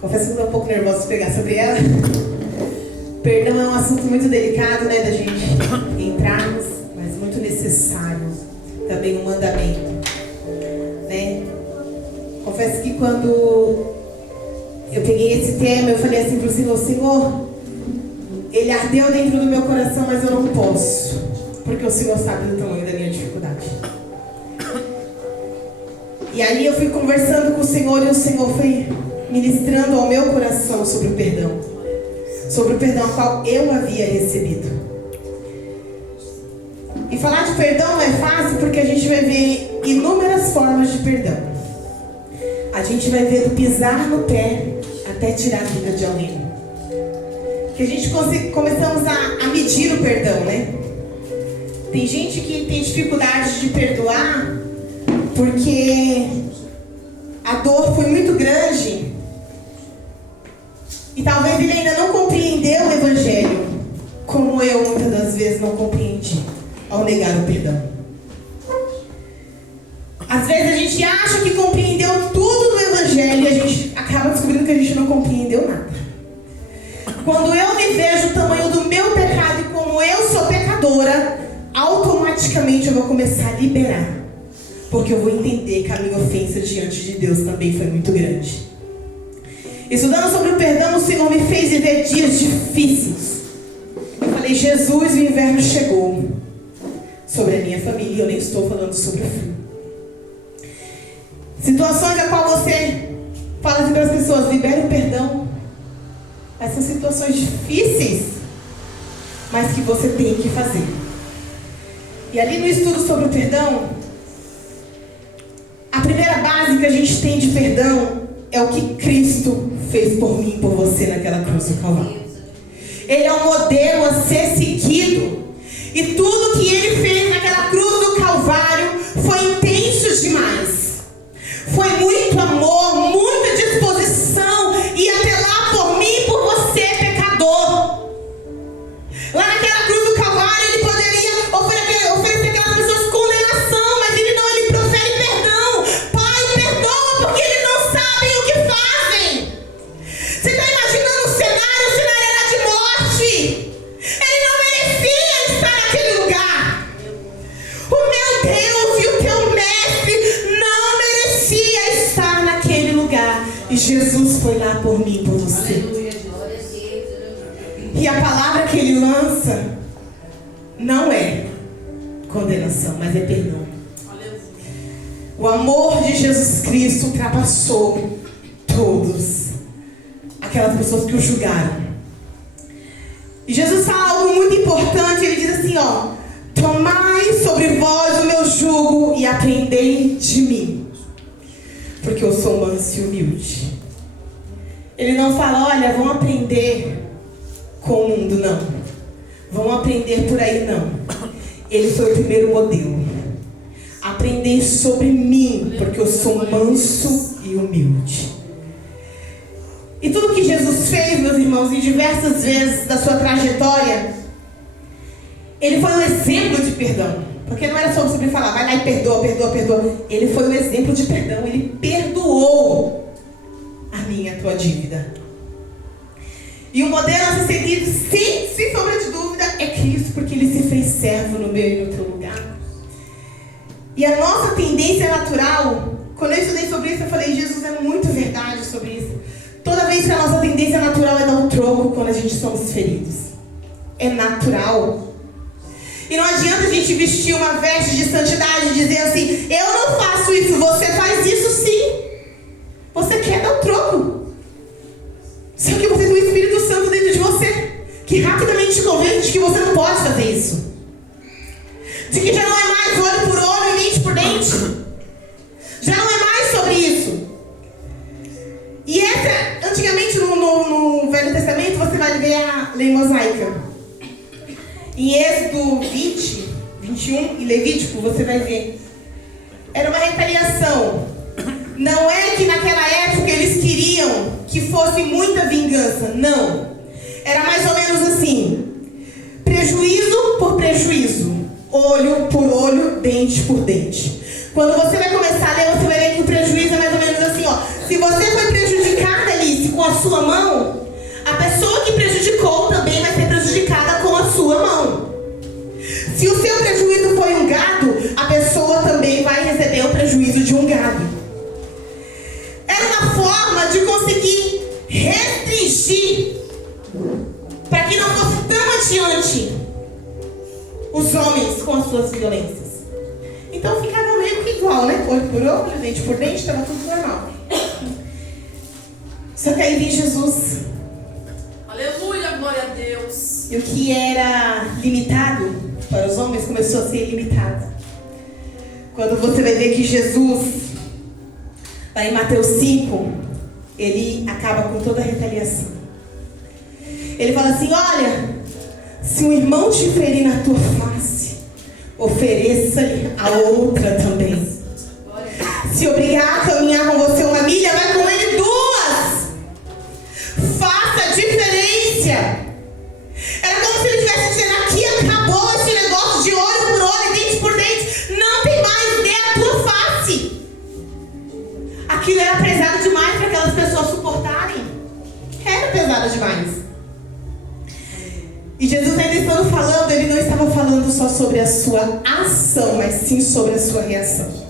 Confesso que eu tô um pouco nervosa de pegar sobre ela. Perdão é um assunto muito delicado, né, da gente entrarmos, mas muito necessário. Também um mandamento, né? Confesso que quando eu peguei esse tema, eu falei assim pro Senhor: Senhor, ele ardeu dentro do meu coração, mas eu não posso, porque o Senhor sabe do tamanho da minha dificuldade. E aí eu fui conversando com o Senhor, e o Senhor foi ministrando ao meu coração sobre o perdão qual eu havia recebido. E falar de perdão não é fácil, porque a gente vai ver inúmeras formas de perdão. A gente vai ver do pisar no pé até tirar a vida de alguém. Que a gente começamos a medir o perdão, né? Tem gente que tem dificuldade de perdoar porque a dor foi muito grande e talvez ele ainda não compreendeu o Evangelho, como eu muitas das vezes não compreendi ao negar o perdão. Às vezes a gente acha que compreendeu tudo no Evangelho e a gente acaba descobrindo que a gente não compreendeu nada. Quando eu me vejo o tamanho do meu pecado e como eu sou pecadora, automaticamente eu vou começar a liberar, porque eu vou entender que a minha ofensa diante de Deus também foi muito grande. Estudando sobre o perdão, o Senhor me fez viver dias difíceis. Eu falei: Jesus, o inverno chegou sobre a minha família, e eu nem estou falando sobre o frio. Situações na qual você fala assim para as pessoas: libere o perdão. Essas são situações difíceis, mas que você tem que fazer. E ali no estudo sobre o perdão, a primeira base que a gente tem de perdão é o que Cristo fez por mim e por você naquela cruz do Calvário. Ele é um modelo a ser seguido. E tudo que ele fez naquela cruz do Calvário foi intenso demais. Foi muito amor, muita disposição. E até lá por mim e por você, pecador. Lá naquela cruz do Calvário, ele poderia oferecer aquelas pessoas condenação, mas ele não, ele profere perdão. Pai, perdoa, porque eles não sabem o que fazem. Você está imaginando o cenário era de morte. Ele não merecia estar naquele lugar. O meu Deus e o teu mestre não merecia estar naquele lugar. E Jesus foi lá por mim e por você. E a palavra que ele lança não é condenação, mas é perdão. O amor de Jesus Cristo ultrapassou todos aquelas pessoas que o julgaram. E Jesus fala algo muito importante. Ele diz assim, ó: tomai sobre vós o meu jugo e aprendei de mim, porque eu sou manso e humilde. Ele não fala: olha, vão aprender com o mundo, não. Vão aprender por aí, não. Ele foi o primeiro modelo. Aprender sobre mim, porque eu sou manso e humilde. E tudo que Jesus fez, meus irmãos, em diversas vezes da sua trajetória, ele foi um exemplo de perdão. Porque não era só sobre falar: vai lá e perdoa, perdoa, perdoa. Ele foi um exemplo de perdão. Ele perdoou a minha e a tua dívida. E o modelo a ser seguido, sem sombra de dúvida, é Cristo, porque ele se fez servo no meu e no teu lugar. E a nossa tendência natural, quando eu estudei sobre isso, eu falei: Jesus, é muito verdade sobre isso. Toda vez que a nossa tendência natural é dar um troco quando a gente somos feridos. É natural. E não adianta a gente vestir uma veste de santidade e dizer assim: eu não faço isso, você faz isso sim. Você quer dar um troco. Só que você tem o Espírito Santo dentro de você, que rapidamente te convence de que você não pode fazer isso. De que já não é mais olho por olho e dente por dente. Já não é mais sobre isso. E essa, antigamente no Velho Testamento, você vai ver a lei mosaica. Em Êxodo 20, 21 e Levítico, você vai ver. Era uma retaliação. Não é que naquela época eles queriam que fosse muita vingança. Não. Era mais ou menos assim: prejuízo por prejuízo, olho por olho, dente por dente. Quando você vai começar a ler, você vai ver que o prejuízo é mais ou menos assim, ó. Se você foi prejudicado ali, se com a sua mão, a pessoa que prejudicou também vai ser prejudicada com a sua mão. Se o seu prejuízo foi um gado, a pessoa também vai receber o prejuízo de um gado. Era uma forma de conseguir restringir para que não fosse tão adiante os homens com as suas violências. Então ficava meio que igual, né? Olho por olho, dente por dente, estava tudo normal. Só que aí vem Jesus. Aleluia, glória a Deus. E o que era limitado para os homens começou a ser limitado. Quando você vai ver que Jesus, lá em Mateus 5, ele acaba com toda a retaliação. Ele fala assim: olha, se um irmão te ferir na tua face, ofereça-lhe a outra também. Se obrigar a caminhar com você uma milha, vai com ele 2. Faça a diferença. Era como se ele estivesse dizendo: aqui acabou esse negócio de olho por olho, dente por dente. Não tem mais, dê a tua face. Aquilo era pesado demais para aquelas pessoas suportarem. Era pesado demais. E Jesus ainda estando falando, ele não estava falando só sobre a sua ação, mas sim sobre a sua reação.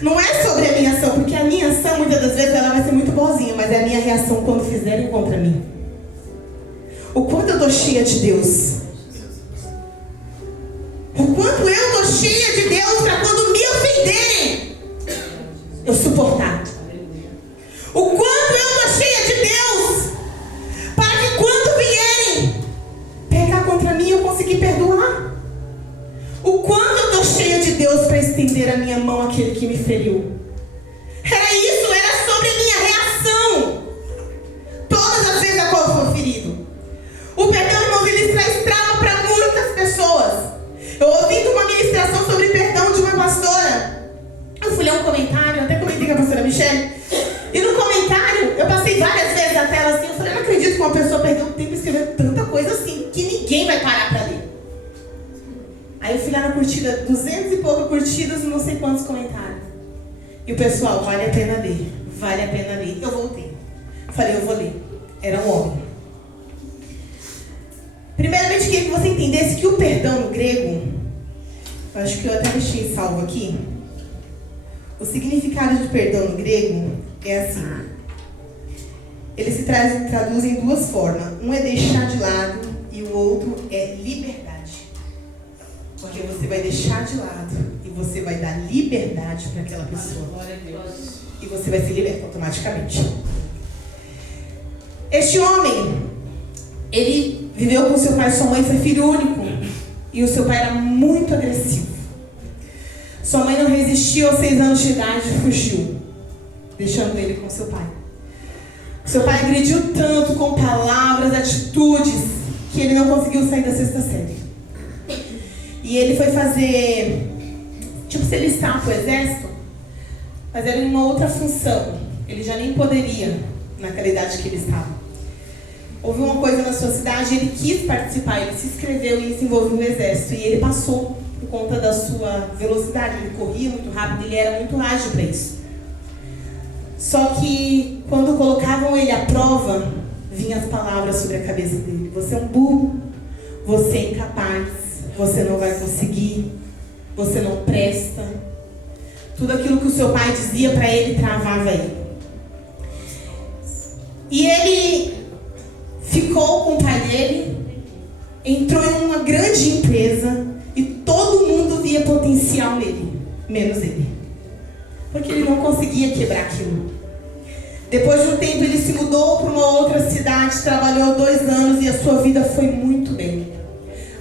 Não é sobre a minha ação, porque a minha ação muitas das vezes ela vai ser muito boazinha, mas é a minha reação quando fizerem contra mim. O quanto eu estou cheia de Deus. O quanto eu estou cheia de Deus para quando me ofenderem, eu suportar. O quanto eu estou cheia de Deus para que quando vierem pegar contra mim eu conseguir perdoar. O quanto eu estou cheia de Deus para estender a minha mão àquele que me feriu. Era isso, era sobre a minha reação. Todas as vezes a qual eu fui ferido. O perdão, irmãos, ele traz trauma para muitas pessoas. Eu ouvi uma ministração sobre perdão de uma pastora. Eu fui ler um comentário, até comentei com a pastora Michelle. E no comentário, eu passei várias vezes a tela assim. Eu falei: eu não acredito que uma pessoa perdeu tempo e escreveu tanta coisa assim, que ninguém vai parar para ler. Aí eu fui lá na curtida, 200 e poucas curtidas e não sei quantos comentários. E o pessoal: vale a pena ler, vale a pena ler. Eu voltei. Falei: eu vou ler. Era um homem. Primeiramente, queria que você entendesse que o perdão no grego, eu acho que eu até deixei salvo aqui. O significado de perdão no grego é assim. Ele se traduz em 2 formas. Um é deixar de lado e o outro é liberdade. Porque você vai deixar de lado e você vai dar liberdade para aquela pessoa. E você vai ser liberto automaticamente. Este homem, ele viveu com seu pai e sua mãe, foi filho único. E o seu pai era muito agressivo. Sua mãe não resistiu aos 6 anos de idade e fugiu, deixando ele com seu pai. Seu pai agrediu tanto com palavras, atitudes, que ele não conseguiu sair da 6ª série. E ele foi fazer, tipo, se ele está para o exército, mas era em uma outra função. Ele já nem poderia, naquela idade que ele estava. Houve uma coisa na sua cidade, ele quis participar, ele se inscreveu e se envolveu no exército. E ele passou por conta da sua velocidade, ele corria muito rápido, ele era muito ágil para isso. Só que quando colocavam ele à prova, vinham as palavras sobre a cabeça dele: você é um burro, você é incapaz, você não vai conseguir, você não presta. Tudo aquilo que o seu pai dizia para ele travava ele. E ele ficou com o pai dele, entrou em uma grande empresa e todo mundo via potencial nele, menos ele. Porque ele não conseguia quebrar aquilo. Depois de um tempo ele se mudou para uma outra cidade, trabalhou 2 anos e a sua vida foi muito bem.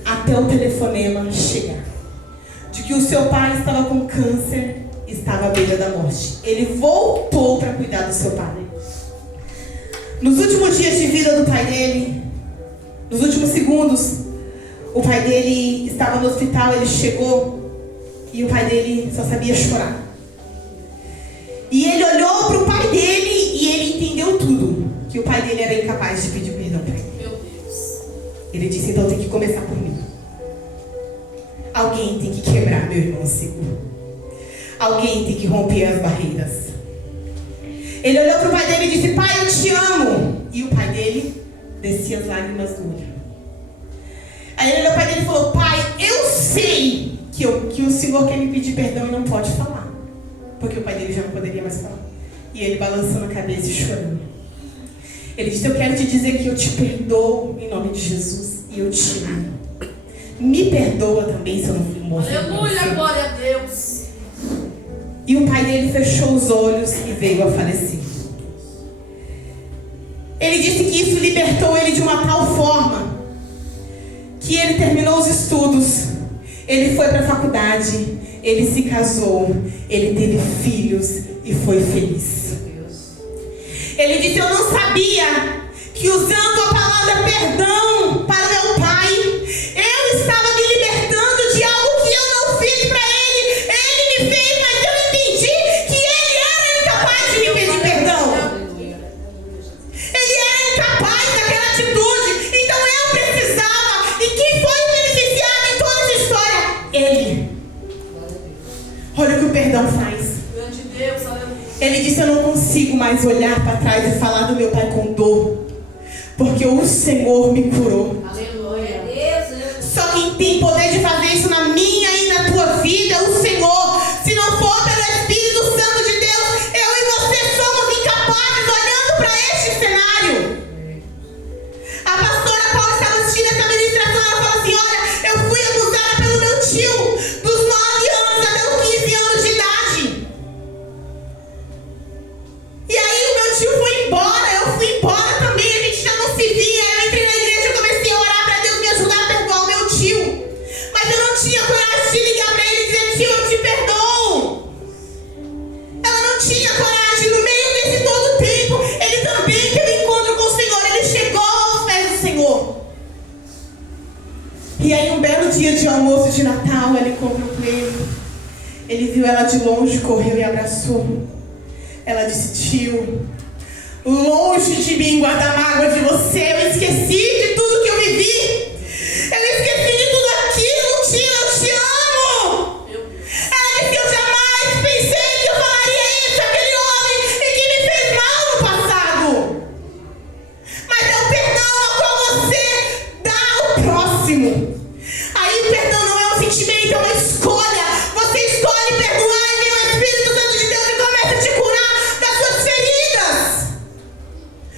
Até o telefonema chegar de que o seu pai estava com câncer e estava à beira da morte. Ele voltou para cuidar do seu pai. Nos últimos dias de vida do pai dele, nos últimos segundos, o pai dele estava no hospital, ele chegou e o pai dele só sabia chorar. E ele olhou para o pai dele e ele entendeu tudo, que o pai dele era incapaz de pedir perdão para ele. Meu Deus. Ele disse: então tem que começar por mim. Alguém tem que quebrar meu irmão seguro. Alguém tem que romper as barreiras. Ele olhou para o pai dele e disse: pai, eu te amo. E o pai dele descia as lágrimas do olho. Aí ele olhou para o pai dele e falou: pai, eu sei que o Senhor quer me pedir perdão e não pode falar. Porque o pai dele já não poderia mais falar. E ele balançando a cabeça e chorando. Ele disse: eu quero te dizer que eu te perdoo em nome de Jesus e eu te amo. Me perdoa também se eu não fui um bom filho. Aleluia, glória a Deus. E o pai dele fechou os olhos e veio a falecer. Ele disse que isso libertou ele de uma tal forma que ele terminou os estudos, ele foi para a faculdade, ele se casou, ele teve filhos e foi feliz. Ele disse: eu não sabia que usando a palavra perdão para o meu pai, eu estava me libertando de algo que eu não fiz para ele. Ele me fez, mas eu entendi que ele era incapaz de me pedir perdão. Ele era incapaz daquela atitude. Então eu precisava. E quem foi beneficiado em toda essa história? Ele. Olha o que o perdão faz. Grande Deus, aleluia. Ele disse: eu não consigo mais olhar para trás e falar do meu pai com dor, porque o Senhor me curou. Aleluia. Só quem tem poder de fazer isso na minha e na tua vida é o Senhor. Se não for pelo Espírito Santo de Deus, eu e você somos incapazes olhando para este cenário. A pastora Paula estava assistindo essa ministração. Ela falou assim: olha, eu fui abusada pelo meu tio dos 9 anos até os 15 anos de idade. E aí o meu tio foi embora, eu fui embora também, a gente já não se via. Eu entrei na igreja e comecei a orar para Deus me ajudar a perdoar o meu tio. Mas eu não tinha coragem de ligar para ele e dizer: tio, eu te perdoo. Ela não tinha coragem. No meio desse todo tempo, ele também teve um encontro com o Senhor. Ele chegou aos pés do Senhor. E aí um belo dia de almoço de Natal, ela encontrou com ele. Ele viu ela de longe, correu e abraçou. Ela disse: tio, longe de mim guardar mágoa de você. Eu esqueci de tudo que eu vivi. Eu esqueci de tudo aquilo, tio, eu te amo. Ela disse: eu jamais pensei que eu falaria isso àquele homem e que me fez mal no passado. Mas é o perdão ao qual você dá ao próximo. Aí o perdão não é um sentimento, é uma escolha. Você escolhe perdoar e vem o Espírito Santo de Deus e começa a te curar das suas feridas.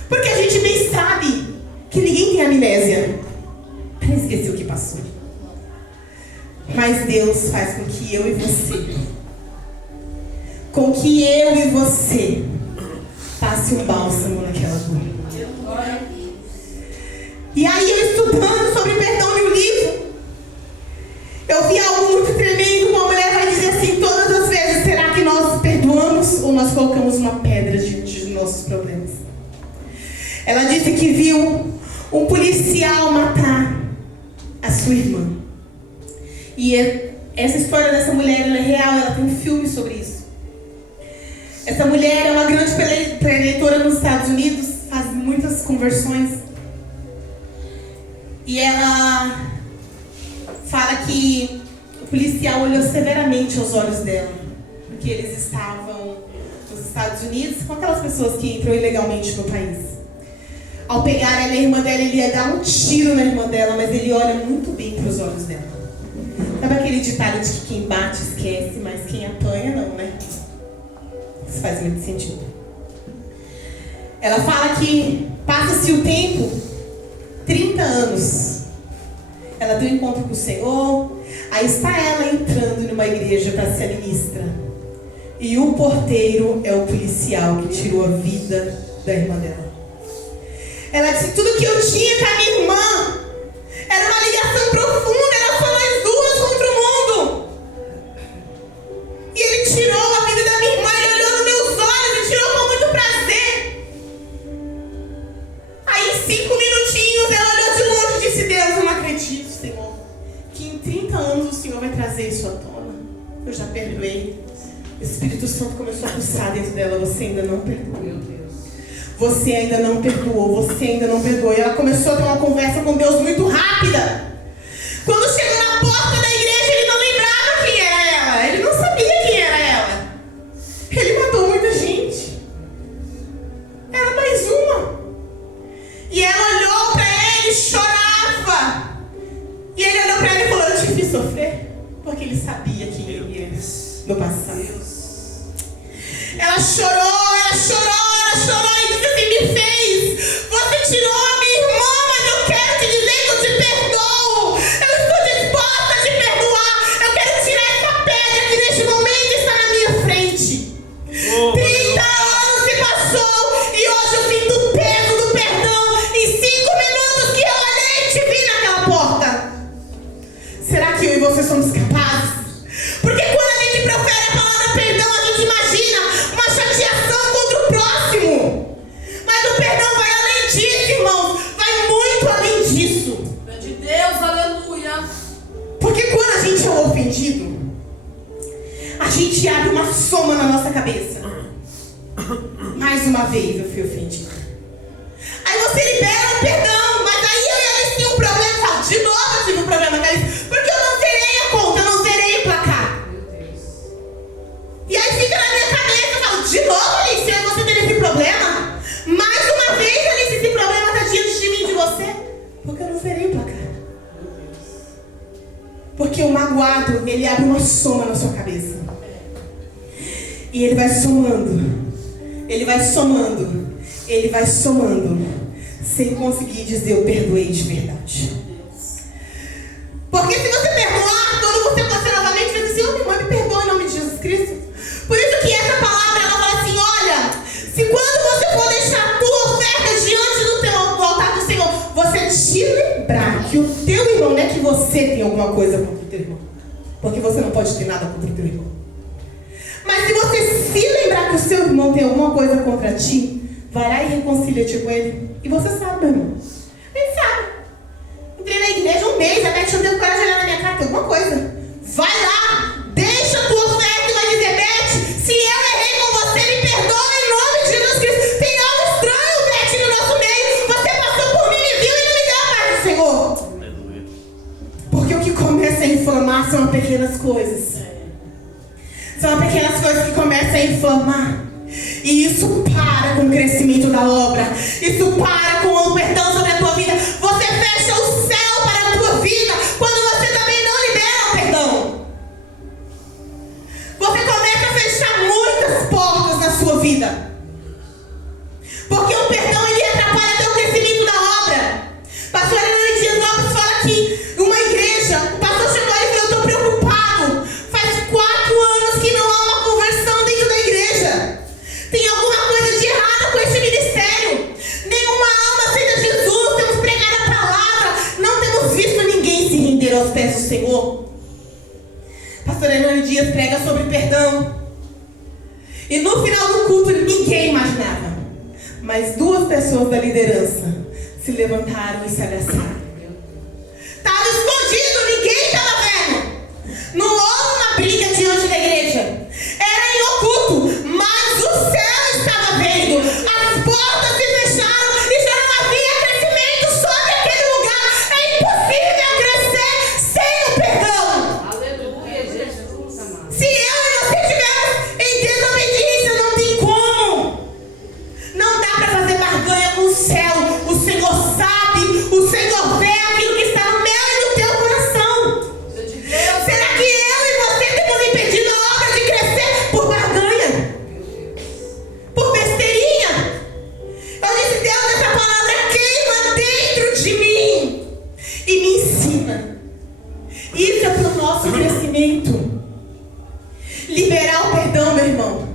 Porque a gente bem sabe que ninguém tem amnésia para esquecer o que passou. Mas Deus faz com que eu e você passe um bálsamo naquela dor. E aí eu estudando sobre perdão no livro, eu vi algo muito tremendo. Uma mulher vai dizer assim: todas as vezes, será que nós perdoamos ou nós colocamos uma pedra diante dos nossos problemas? Ela disse que viu um policial matar a sua irmã. E essa história dessa mulher, ela é real, ela tem um filme sobre isso. Essa mulher é uma grande preleitora nos Estados Unidos, faz muitas conversões. E ela fala que o policial olhou severamente aos olhos dela, porque eles estavam nos Estados Unidos com aquelas pessoas que entram ilegalmente no país. Ao pegar ela, a irmã dela, ele ia dar um tiro na irmã dela, mas ele olha muito bem para os olhos dela. Sabe aquele ditado de que quem bate esquece, mas quem apanha não, né? Isso faz muito sentido. Ela fala que passa-se o tempo, 30 anos. Ela tem um encontro com o Senhor. Aí está ela entrando numa igreja para ser ministra. E o porteiro é o policial que tirou a vida da irmã dela. Ela disse: tudo que eu tinha com a minha irmã era uma ligação profunda, era só nós duas contra o mundo. E ele tirou a vida da minha irmã, ele olhou nos meus olhos e tirou com muito prazer. Aí em 5 minutinhos ela olhou de longe e disse: Deus, eu não acredito, Senhor, que em 30 anos o Senhor vai trazer isso à tona. Eu já perdoei. O Espírito Santo começou a pulsar dentro dela: você ainda não perdoou. Meu Deus. Você ainda não perdoou, você ainda não perdoou. E ela começou a ter uma conversa com Deus muito rápida. Quando chegou na porta da igreja, ele não lembrava quem era ela. Ele não sabia quem era ela. Ele matou muita gente. Era mais uma. E ela olhou para ele e chorava. E ele olhou para ela e falou: eu te fiz sofrer, porque ele sabia quem ele era no passado. Ela chorou e disse assim: me fez. Você tirou a minha irmã, mas eu quero te dizer que eu te perdoo. Eu estou disposta a te perdoar. Eu quero tirar essa pedra que neste momento está na minha frente. 30 anos se passou e hoje eu sinto o peso do perdão. Em 5 minutos que eu olhei e te vi naquela porta. Será que eu e você somos capazes? Porque quando a gente profere a palavra perdão, a gente imagina uma chateação contra o próximo. Mas o perdão vai além disso, irmãos. Vai muito além disso. É de Deus, aleluia. Porque quando a gente é um ofendido, a gente abre uma soma na nossa cabeça. Mais uma vez eu fui ofendida. Aí você libera o perdão, mas aí eu e a Alice tinha um problema. Fala, de novo eu tive um problema com a Alice, porque eu não zerei a conta, eu não zerei o placar. E aí fica na minha cabeça, eu falo, de novo, Alice, aí você teve esse problema? Mais uma vez, Alice, esse problema está diante de mim e de você, porque eu não zerei o placar. Porque o magoado, ele abre uma soma na sua cabeça. E ele vai somando. Ele vai somando. Ele vai somando. Sem conseguir dizer eu perdoei de verdade. Porque se você perdoar, quando você acontecer novamente, você diz assim: minha mãe me perdoa em nome de Jesus Cristo. Por isso que essa palavra, ela fala assim: olha, se quando você for deixar a tua oferta diante do altar do Senhor, você te lembrar que o teu irmão, não é que você tem alguma coisa contra o teu irmão, porque você não pode ter nada contra o teu irmão. Mas se você se lembrar que o seu irmão tem alguma coisa contra ti, vai lá e reconcilia-te com ele. E você sabe, meu irmão. Ele sabe. Entrei na igreja um mês, a Beth não deu coragem de olhar na minha cara, tem alguma coisa. Vai lá, deixa a tua oferta e vai dizer: Beth, se eu errei com você, me perdoa em nome de Jesus Cristo. Tem algo estranho, Beth, no nosso meio. Você passou por mim, me viu e não me deu a paz do Senhor. Porque o que começa a inflamar são pequenas coisas. São pequenas coisas que começam a inflamar. E isso para com o crescimento da obra. Isso para com o perdão sobre a tua vida. Você fecha o céu para a tua vida quando você também não libera o perdão. Você começa a fechar muitas portas na sua vida. Porque o perdão, ele atrapalha até o crescimento da obra. Pastor Hernani Dias Lopes fala que uma igreja, o pastor chegou e falou: eu estou preocupado. Faz 4 anos que não há uma conversão dentro da igreja. Tem alguma coisa de errado com esse ministério. Nenhuma alma aceita Jesus. Temos pregado a palavra. Não temos visto ninguém se render aos pés do Senhor. Pastor Hernani Dias prega sobre perdão. E no final do culto ninguém imaginava. Mas 2 pessoas da liderança se levantaram e se abraçaram. Estava escondido, ninguém estava vendo. Não houve uma briga diante da igreja. Era em oculto, mas o céu estava vendo. As portas se fecharam e já não havia crescimento sobre aquele lugar. É impossível crescer sem o perdão. Aleluia, Jesus amado. Se eu e você estivermos em desobediência, não tem como. Não dá para fazer barganha com o céu. O Senhor sabe, o Senhor vê aquilo que está no meu e no teu coração. Será que eu e você temos impedido a obra de crescer por barganha? Por besteirinha? Eu disse: Deus, essa palavra queima dentro de mim e me ensina. Isso é para o nosso crescimento. Liberar o perdão, meu irmão.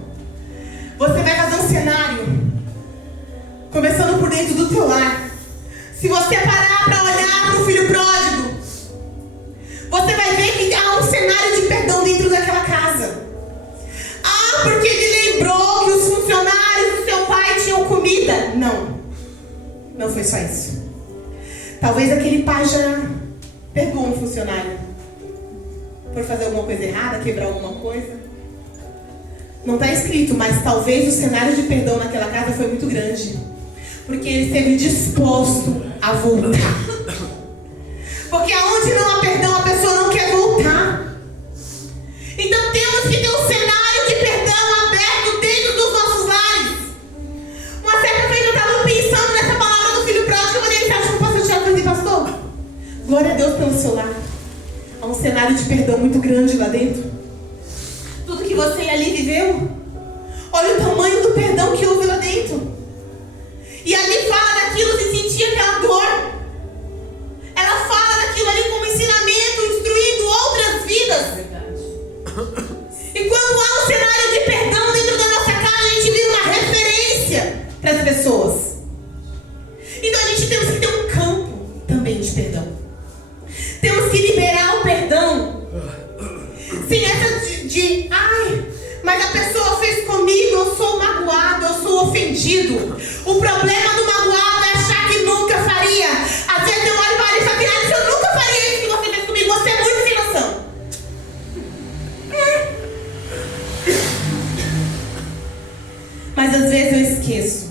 Você vai fazer um cenário, começando por dentro do teu lar. Se você parar para olhar para o filho pródigo, você vai ver que há um cenário de perdão dentro daquela casa. Ah, porque ele lembrou que os funcionários do seu pai tinham comida. Não, não foi só isso. Talvez aquele pai já perdoou um funcionário por fazer alguma coisa errada, quebrar alguma coisa. Não está escrito, mas talvez o cenário de perdão naquela casa foi muito grande. Porque ele esteve disposto a voltar. Porque aonde não há perdão, a pessoa não quer voltar. Então temos que ter um cenário de perdão aberto dentro dos nossos lares. Uma certa vez glória a Deus pelo seu lar. Há um cenário de perdão muito grande lá dentro. Tudo que você ali viveu, olha o tamanho do perdão que houve lá dentro. E ali fala daquilo que sentia aquela dor. Ela fala daquilo ali como ensinamento, instruindo outras vidas. E quando há um cenário de perdão dentro da nossa casa, a gente vira uma referência para as pessoas. Então a gente temos que ter um campo também de perdão. Temos que liberar o perdão. Sem essa ai, mas a pessoa fez comigo, eu sou magoado, eu sou ofendido. O problema do magoado é achar que nunca faria. Às vezes eu olho para ele e falo, eu nunca faria isso que você fez comigo, você é muito sem noção. Mas às vezes eu esqueço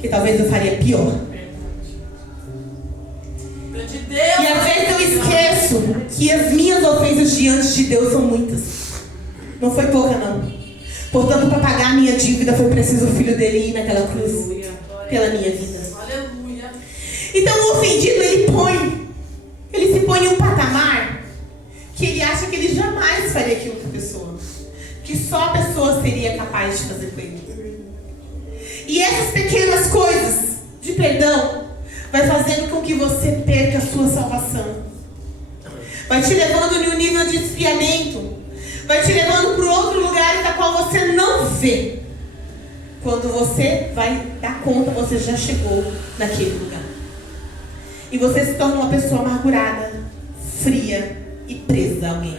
que talvez eu faria pior. E às vezes eu esqueço que as minhas ofensas diante de Deus são muitas. Não foi pouca, não. Portanto, para pagar a minha dívida, foi preciso o filho dele ir naquela cruz pela minha vida. Aleluia. Então o ofendido, ele se põe em um patamar que ele acha que ele jamais faria aquilo com a pessoa. Que só a pessoa seria capaz de fazer com ele. E essas pequenas coisas de perdão vai fazendo com que você perca a sua salvação. Vai te levando em um nível de esfriamento. Vai te levando para outro lugar da qual você não vê. Quando você vai dar conta, você já chegou naquele lugar. E você se torna uma pessoa amargurada, fria e presa a alguém.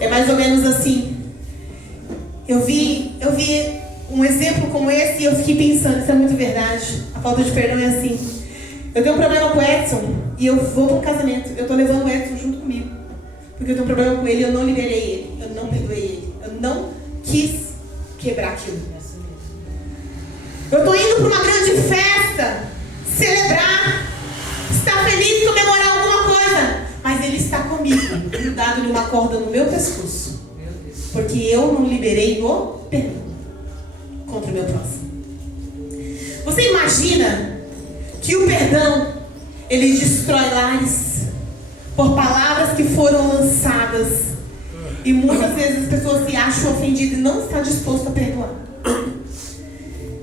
É mais ou menos assim. Eu vi um exemplo como esse e eu fiquei pensando, isso é muito verdade. A falta de perdão é assim. Eu tenho um problema com o Edson e eu vou para um casamento. Eu estou levando o Edson junto comigo. Porque eu tenho um problema com ele, eu não liberei ele. Eu não perdoei ele. Eu não quis quebrar aquilo. Eu estou indo para uma grande festa, celebrar, estar feliz, comemorar alguma coisa. Mas ele está comigo, grudado numa corda no meu pescoço. Porque eu não liberei o perdão contra o meu próximo. Você imagina que o perdão, ele destrói lares por palavras que foram lançadas. E muitas vezes as pessoas se acham ofendidas e não estão dispostas a perdoar.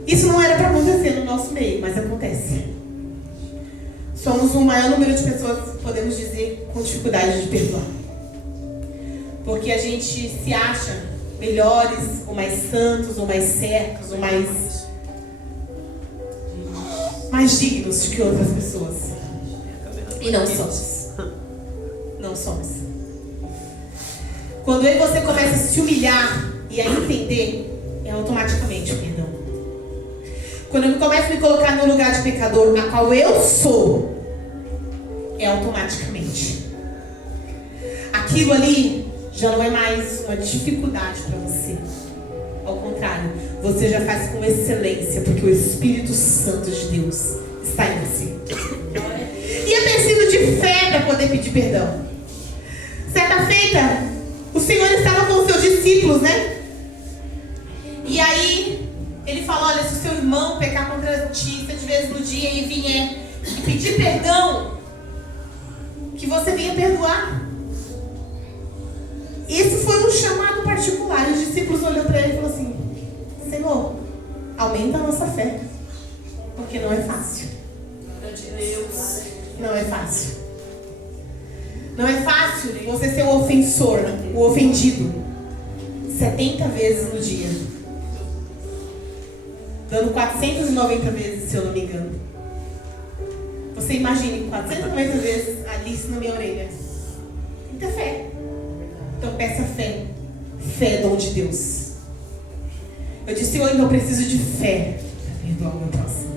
Isso não era para acontecer no nosso meio, mas acontece. Somos o maior número de pessoas, podemos dizer, com dificuldade de perdoar. Porque a gente se acha melhores, ou mais santos, ou mais certos, ou mais dignos do que outras pessoas. E não somos. Não somos. Quando eu e você começa a se humilhar e a entender, é automaticamente o perdão. Quando eu começo a me colocar no lugar de pecador, na qual eu sou, é automaticamente. Aquilo ali já não é mais uma dificuldade para você. Ao contrário, você já faz com excelência, porque o Espírito Santo de Deus está em você. E é preciso de fé para poder pedir perdão. Certa feita, o Senhor estava com os seus discípulos, né? E aí, ele falou, olha, se o seu irmão pecar contra ti 7 vezes no dia e vier e pedir perdão, que você venha perdoar. Esse foi um chamado particular. Os discípulos olhou para ele e falou assim, Senhor, aumenta a nossa fé, porque não é fácil. Não é fácil. Não é fácil você ser o ofensor, o ofendido 70 vezes no dia, dando 490 vezes, se eu não me engano. Você imagine 490 vezes Alice na minha orelha. Tem que ter fé. Então peça fé. Fé é dom de Deus. Eu disse, eu preciso de fé para perdoar o meu próximo.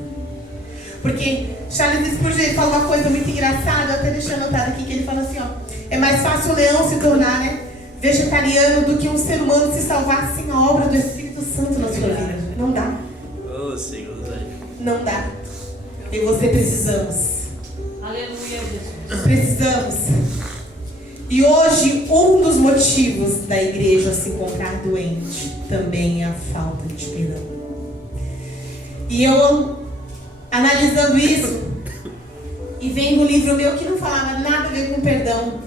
Porque Charles Spurgeon fala uma coisa muito engraçada, eu até deixei anotado aqui, que ele fala assim, ó, é mais fácil o leão se tornar, né, vegetariano do que um ser humano se salvar sem a obra do Espírito Santo na sua vida. Não dá. Oh, Senhor. Não dá. E você precisamos. Aleluia, Jesus. Precisamos. E hoje, um dos motivos da igreja se encontrar doente também é a falta de perdão. E eu, analisando isso, E vendo um livro meu que não falava nada a ver com perdão,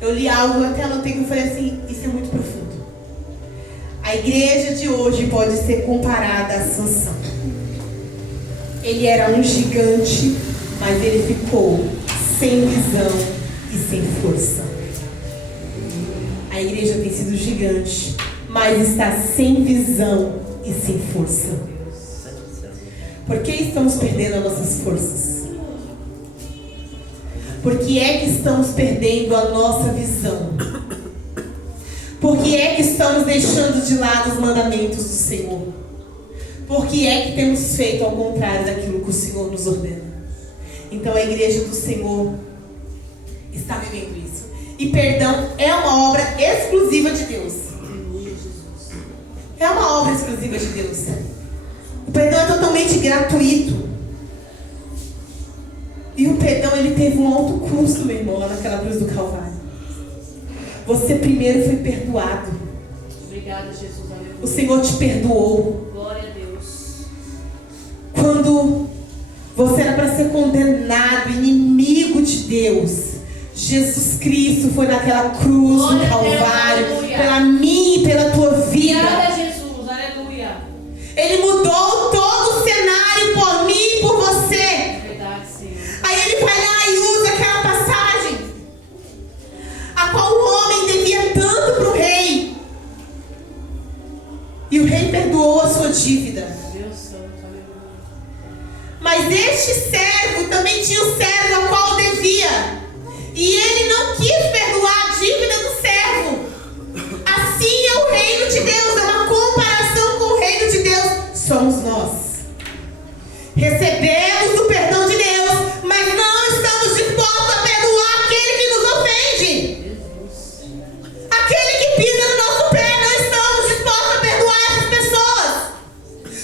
eu li algo, até anotei que eu falei assim, isso é muito profundo. A igreja de hoje pode ser comparada a Sansão. Ele era um gigante, mas ele ficou sem visão e sem força. A igreja tem sido gigante, mas está sem visão e sem força. Por que estamos perdendo as nossas forças? Por que é que estamos perdendo a nossa visão? Por que é que estamos deixando de lado os mandamentos do Senhor? Por que é que temos feito ao contrário daquilo que o Senhor nos ordena? Então a igreja do Senhor está vivendo isso. E perdão é uma obra exclusiva de Deus. É uma obra exclusiva de Deus. O perdão é totalmente gratuito. E o perdão, ele teve um alto custo, meu irmão, lá naquela cruz do Calvário. Você primeiro foi perdoado. Obrigada, Jesus. Aleluia. O Senhor te perdoou. Glória a Deus. Quando você era para ser condenado, inimigo de Deus, Jesus Cristo foi naquela cruz do Calvário, pela minha e pela tua vida. Obrigada, Jesus. Aleluia. Ele mudou todo o cenário por mim e por você. Aí ele vai lá e usa aquela passagem, a qual o homem devia tanto para o rei. E o rei perdoou a sua dívida. Mas este servo também tinha um servo ao qual devia. E ele não quis perdoar a dívida do servo. Assim é o reino de Deus. É uma comparação com o reino de Deus. Somos nós. Recebemos o perdão de Deus, mas não estamos dispostos a perdoar aquele que nos ofende. Aquele que pisa no nosso pé, não estamos dispostos a perdoar essas pessoas.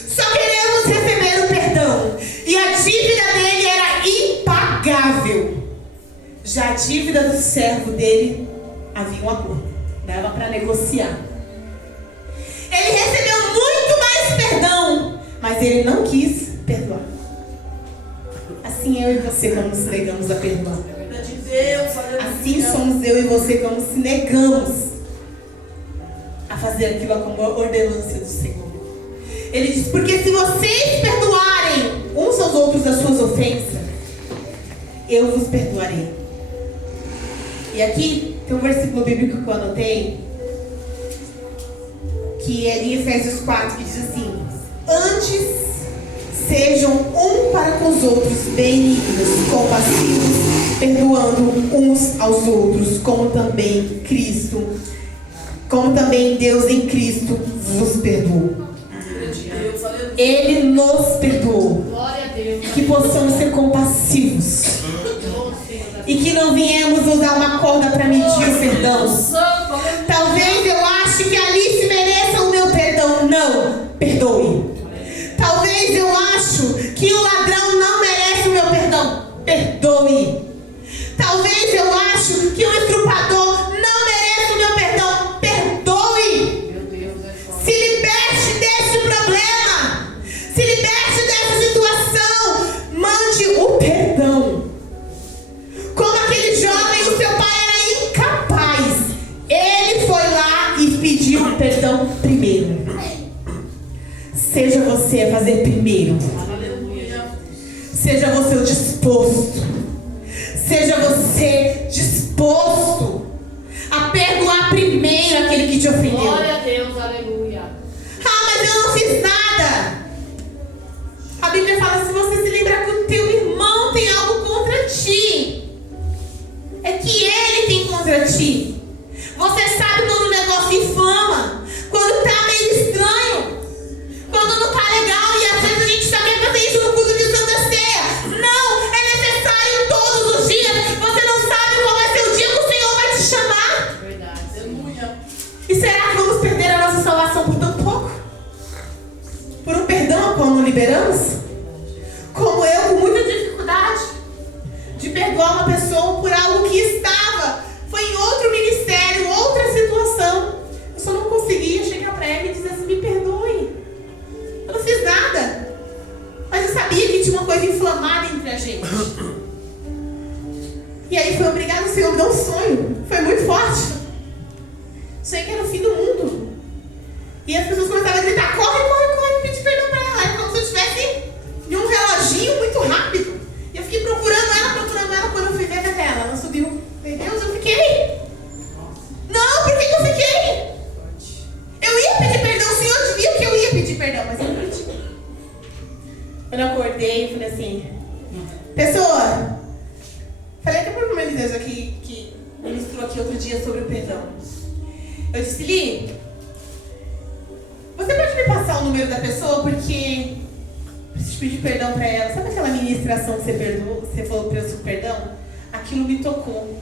Só queremos receber o perdão. E a dívida dele era impagável. Já a dívida do servo dele havia um acordo. Dava para negociar. Ele recebeu muito mais perdão, mas ele não quis perdoar. Assim eu e você quando nos negamos a perdoar. Assim somos eu e você quando nos negamos a fazer aquilo como ordenância do Senhor. Ele diz, porque se vocês perdoarem uns aos outros das suas ofensas, eu vos perdoarei. E aqui tem um versículo bíblico que eu anotei, que é em Efésios 4, que diz assim: antes sejam um para com os outros benignos, compassivos, perdoando uns aos outros, como também Deus em Cristo vos perdoou. Ele nos perdoou. Que possamos ser compassivos. E que não viemos usar uma corda para medir o perdão. Talvez eu ache que a Alice mereça o meu perdão. Não, perdoe. Talvez eu acho que o ladrão não merece o meu perdão. Perdoe. Talvez eu acho que o estrupador não merece o meu perdão. Perdoe. Se liberte desse problema. Se liberte dessa situação. Mande o perdão. Como aquele jovem, o seu pai era incapaz. Ele foi lá e pediu perdão primeiro. Seja você a fazer primeiro. Seja você o disposto. Seja você disposto a perdoar primeiro aquele que te ofendeu. Glória a Deus, aleluia. Ah, mas eu não fiz nada. A Bíblia fala, se você se lembrar que o teu irmão tem algo contra ti, é que ele tem contra ti. Você sabe quando o negócio inflama, quando tá meio estranho, quando não tá legal, e às vezes a gente só quer fazer isso no culto de Santa Ceia. Não, é necessário todos os dias. Você não sabe qual vai ser o dia que o Senhor vai te chamar. Verdade, aleluia. E será que vamos perder a nossa salvação por tão pouco? Por um perdão ao qual não liberamos? Como eu, com muita dificuldade de perdoar uma pessoa por algo que foi em outro ministério, outra situação. Eu só não conseguia chegar para ela e dizer assim, me perdoe. Eu não fiz nada. Mas eu sabia que tinha uma coisa inflamada entre a gente. E aí foi obrigado, o Senhor me deu um sonho. Foi muito forte. Sonhei que era o fim do mundo. E as pessoas começaram a gritar, corre, corre, corre, pedir perdão pra ela. É como se eu estivesse em um reloginho muito rápido. E eu fiquei procurando ela, quando eu fui ver até ela. Ela subiu. Meu Deus, eu fiquei. Não, por que eu fiquei? Eu ia pedir perdão, o Senhor viu que eu ia pedir perdão, mas eu não pedi. Quando eu acordei, eu falei assim, pessoa, falei até para o meu Deus aqui, que ministrou aqui outro dia sobre o perdão. Eu disse, Li, você pode me passar o número da pessoa, porque preciso pedir perdão para ela. Sabe aquela ministração que você falou para eu sobre perdão? Aquilo me tocou.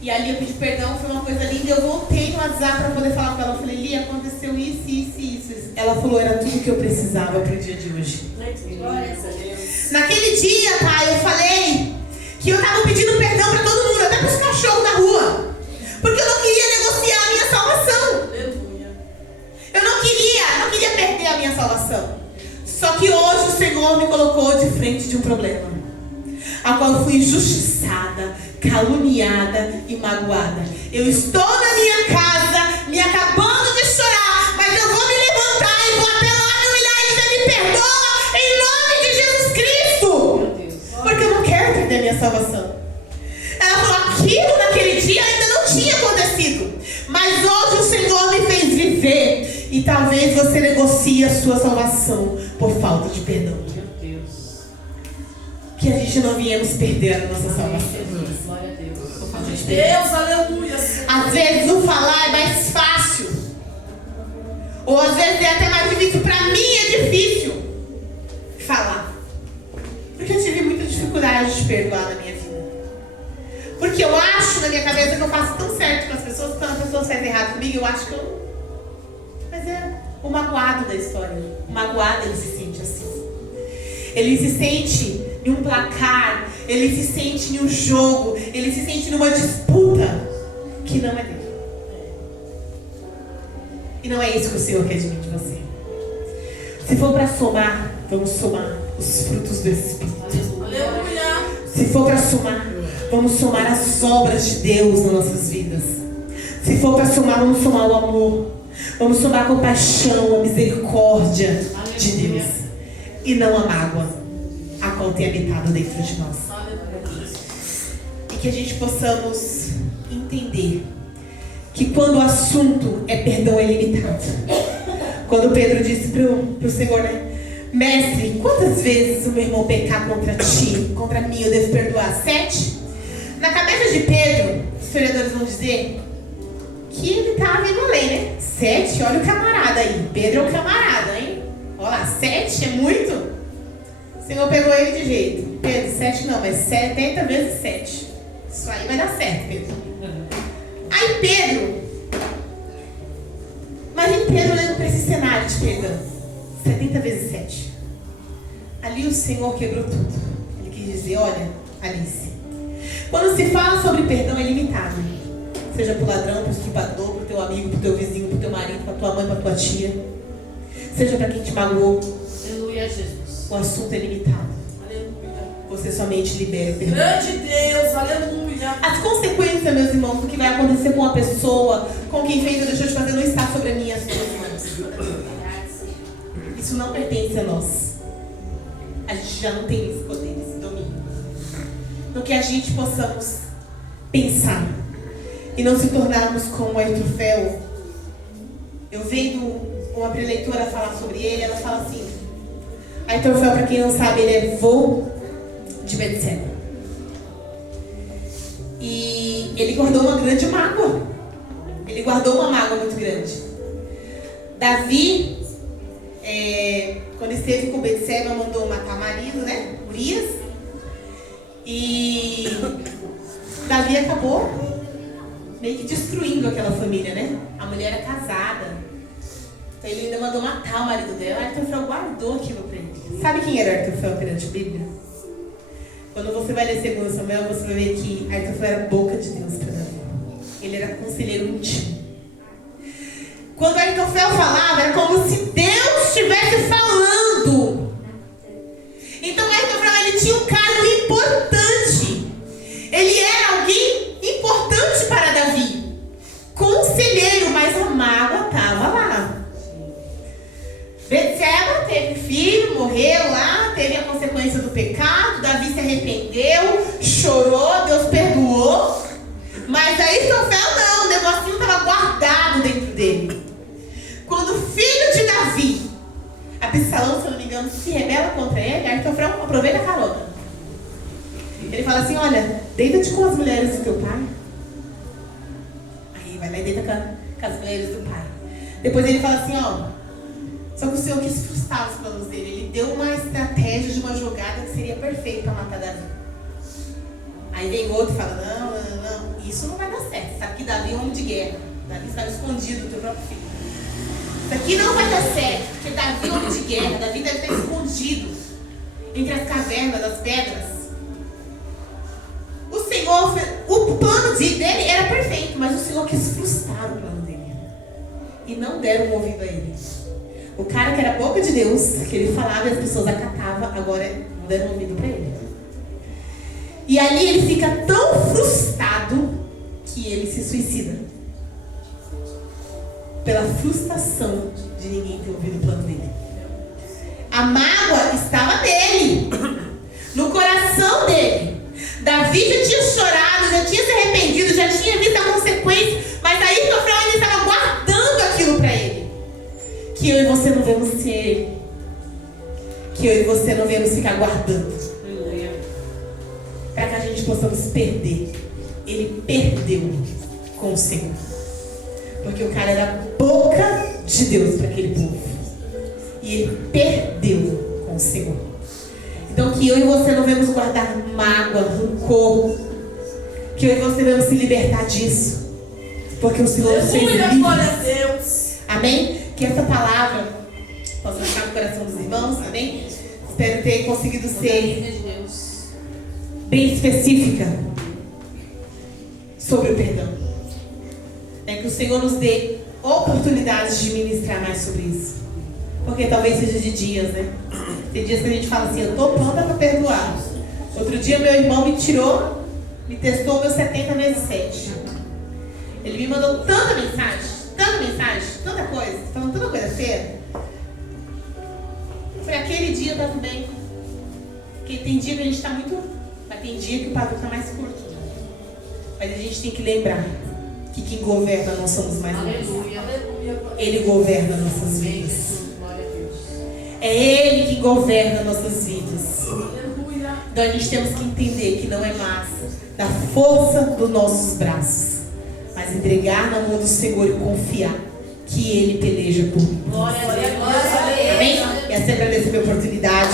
E ali eu pedi perdão, foi uma coisa linda. Eu voltei no WhatsApp para poder falar com ela. Eu falei, Li, aconteceu isso, isso e isso. Ela falou, era tudo que eu precisava para o dia de hoje. Glória a Deus. Naquele dia, pai, eu falei que eu estava pedindo perdão para todo mundo, até para os cachorros na rua. Porque eu não queria negociar a minha salvação. Aleluia. Eu não queria perder a minha salvação. Só que hoje o Senhor me colocou de frente de um problema, a qual eu fui injustiçada, caluniada e magoada. Eu estou na minha casa, me acabando de chorar, mas eu vou me levantar e vou apelar, me humilhar e dizer, me perdoa, em nome de Jesus Cristo. Meu Deus. Porque eu não quero perder a minha salvação. Ela falou, aquilo naquele dia ainda não tinha acontecido, mas hoje o Senhor me fez viver. E talvez você negocie a sua salvação por falta de perdão. Meu Deus. Que a gente não viemos perder a nossa salvação. Glória a Deus. Por falta de perdão. Deus, aleluia. Às vezes o falar é mais fácil. Ou às vezes é até mais difícil. Pra mim é difícil falar. Porque eu tive muita dificuldade de perdoar na minha vida. Porque eu acho na minha cabeça que eu faço tão certo com as pessoas, que quando a pessoa faz errado comigo, eu acho que eu... Mas é o magoado da história. O magoado, ele se sente assim. Ele se sente em um placar, ele se sente em um jogo, ele se sente numa disputa que não é dele. E não é isso que o Senhor quer de mim, de você. Se for para somar, vamos somar os frutos do Espírito. Aleluia. Se for para somar, vamos somar as obras de Deus nas nossas vidas. Se for para somar, vamos somar o amor. Vamos somar a compaixão, a misericórdia de Deus. E não a mágoa, a qual tem habitado dentro de nós. E que a gente possamos entender que quando o assunto é perdão é limitado. Quando Pedro disse para o Senhor, né? Mestre, quantas vezes o meu irmão pecar contra ti, contra mim, eu devo perdoar? 7? Na cabeça de Pedro, os historiadores vão dizer que ele estava indo além, né? 7, olha o camarada aí. Pedro é o camarada, hein? Olha lá, 7 é muito? O Senhor pegou ele de jeito. Pedro, 7 não, mas 70 vezes 7. Isso aí vai dar certo, Pedro. Aí Pedro, imagine Pedro olhando para esse cenário de perdão. 70 vezes 7. Ali o Senhor quebrou tudo. Ele quis dizer, olha, Alice, quando se fala sobre perdão é limitado. Seja pro ladrão, pro estuprador, pro teu amigo, pro teu vizinho, pro teu marido, pra tua mãe, pra tua tia. Seja para quem te magoou. Aleluia, Jesus. O assunto é limitado. Aleluia. Você somente libera o perdão. Grande Deus, aleluia. As consequências, meus irmãos, do que vai acontecer com a pessoa, com quem fez ou deixou de fazer, não está sobre a minha e as suas mãos. Isso não pertence a nós. A gente já não tem esse poder, esse domínio. No que a gente possamos pensar e não se tornarmos como Aitofel. Eu vendo uma preleitora falar sobre ele, ela fala assim: Aitofel, para quem não sabe, ele é vô de Betseba. E ele guardou uma grande mágoa. Ele guardou uma mágoa muito grande. Davi, quando esteve com Betseba, mandou matar o marido, né? Urias. E Davi acabou meio que destruindo aquela família, né? A mulher era casada. Então ele ainda mandou matar o marido dela. Aitofel guardou aquilo pra ele. Sabe quem era Aitofel perante a Bíblia? Quando você vai ler 2 Samuel, você vai ver que Aitofel era a boca de Deus para Davi. Ele era conselheiro íntimo. Quando Aitofel falava, era como se Deus estivesse falando. Então Aitofel, ele tinha um cargo importante. Ele morreu lá, teve a consequência do pecado, Davi se arrependeu, chorou, Deus perdoou. Mas Ahitofel não, o negocinho estava guardado dentro dele. Quando o filho de Davi, Absalão, se eu não me engano, se rebela contra ele, Ahitofel aproveita a carona. Ele fala assim, olha, deita-te com as mulheres do teu pai. Aí vai lá e deita com as mulheres do pai. Depois ele fala assim, ó, só que o Senhor quis frustrar os planos dele. Ele deu uma estratégia de uma jogada que seria perfeita para matar Davi. Aí vem outro e fala, não, isso não vai dar certo. Sabe que Davi é um homem de guerra. Davi estava escondido do teu próprio filho. Isso aqui não vai dar certo, porque Davi é um homem de guerra. Davi deve estar escondido entre as cavernas, as pedras. O Senhor, o plano dele era perfeito, mas o Senhor quis frustrar o plano dele. E não deram ouvido a ele. O cara que era a boca de Deus, que ele falava e as pessoas acatavam, agora não deram ouvido para ele. E ali ele fica tão frustrado que ele se suicida. Pela frustração de ninguém ter ouvido o plano dele. A mágoa estava nele, no coração dele. Davi já tinha chorado, já tinha se arrependido, já tinha visto a consequência, mas aí Ahitofel ainda estava guardando aquilo para ele. Que eu e você não vemos ser ele. Que eu e você não vemos ficar guardando. Para que a gente possamos perder. Ele perdeu com o Senhor. Porque o cara era a boca de Deus para aquele povo. E ele perdeu com o Senhor. Então que eu e você não vamos guardar mágoa, rancor. Que eu e você vamos se libertar disso. Porque o Senhor nos fez livres. Amém? Que essa palavra possa ficar no coração dos irmãos. Amém? Espero ter conseguido ser bem específica sobre o perdão. Que o Senhor nos dê oportunidades de ministrar mais sobre isso. Porque talvez seja de dias, né? Tem dias que a gente fala assim, eu estou pronta para perdoar. Outro dia meu irmão me testou meus 70 vezes 7. Ele me mandou tanta mensagem, tanta coisa, falando tanta coisa feia. Foi aquele dia, tá tudo bem. Porque tem dia que a gente está muito... Mas tem dia que o padrão está mais curto. Mas a gente tem que lembrar que quem governa não somos mais nós. Ele governa nossas vidas. É Ele que governa nossas vidas. Então a gente temos que entender que não é mais da força dos nossos braços, mas entregar na mão do Senhor e confiar que Ele peleja por mim. Amém? E essa é para essa oportunidade.